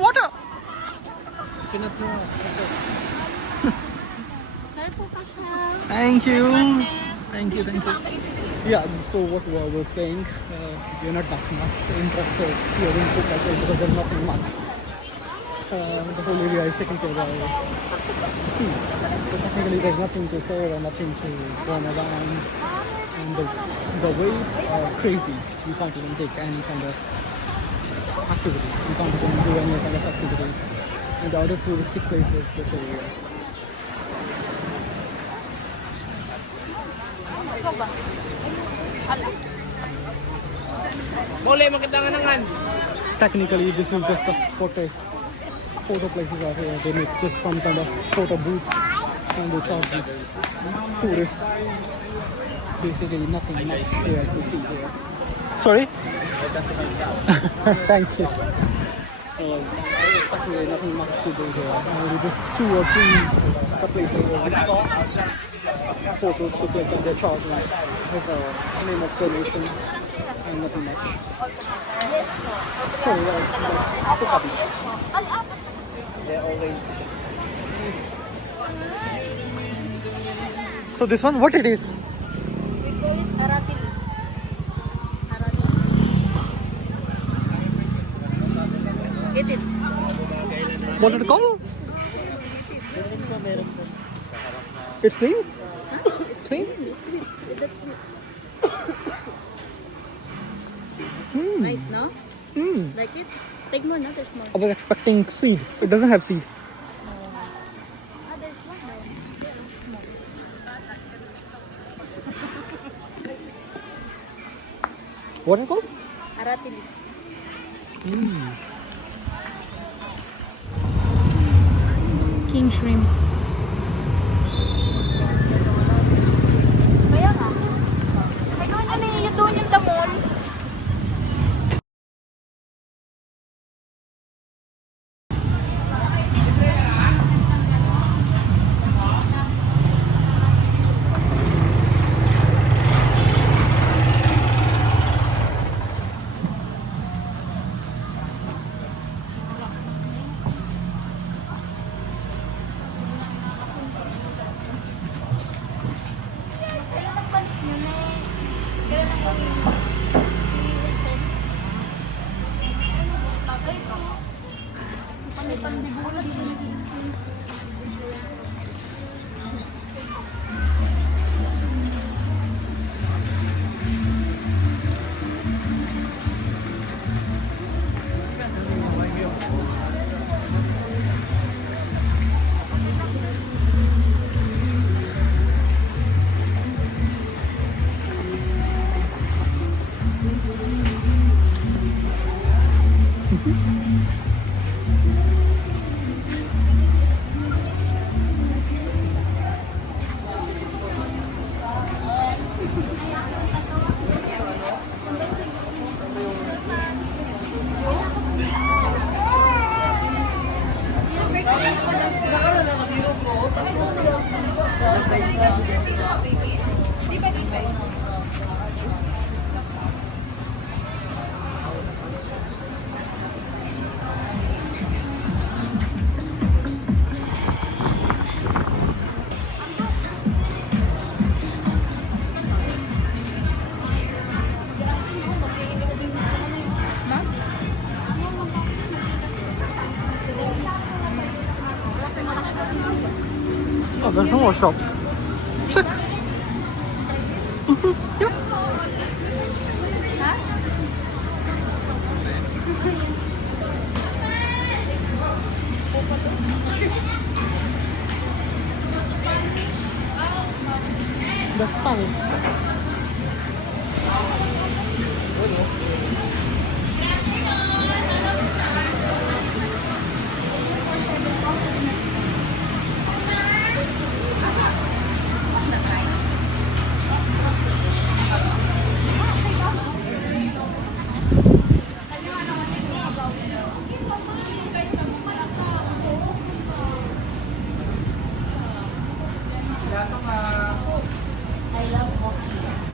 water. Thank you. Thank you. Yeah, so what I was saying, we're not that much interested here in Puka Shell because there's nothing much. The whole area is taken care by sea. So technically there's nothing to say or nothing to run around. And the waves are crazy. You can't even take any kind of activity. You can't even do any kind of activity. And the other touristic places this area. Technically this is just a photo places out here. They make just some kind of photo booth and they charge you tourists. Basically nothing much here to see here. Sorry? Thank you. Actually nothing much to do here. Only just 2 or 3 places with photos to click and they're charging with a name of donation and nothing much. So that's Puka Beach. They're always... So this one, what it is? We call it Aratili. Get it. What is it called? It's clean? Huh? It's clean. It's sweet. That's sweet. Nice, no? Like it? Take more, no? There's more. I was expecting seed. It doesn't have seed. There's one down. There is small. What is it called? Aratilis. King shrimp. Kaya nga. Ay, doon yung damol. Oh, there's no more shops. Check. Yep. That's Spanish. I love coffee.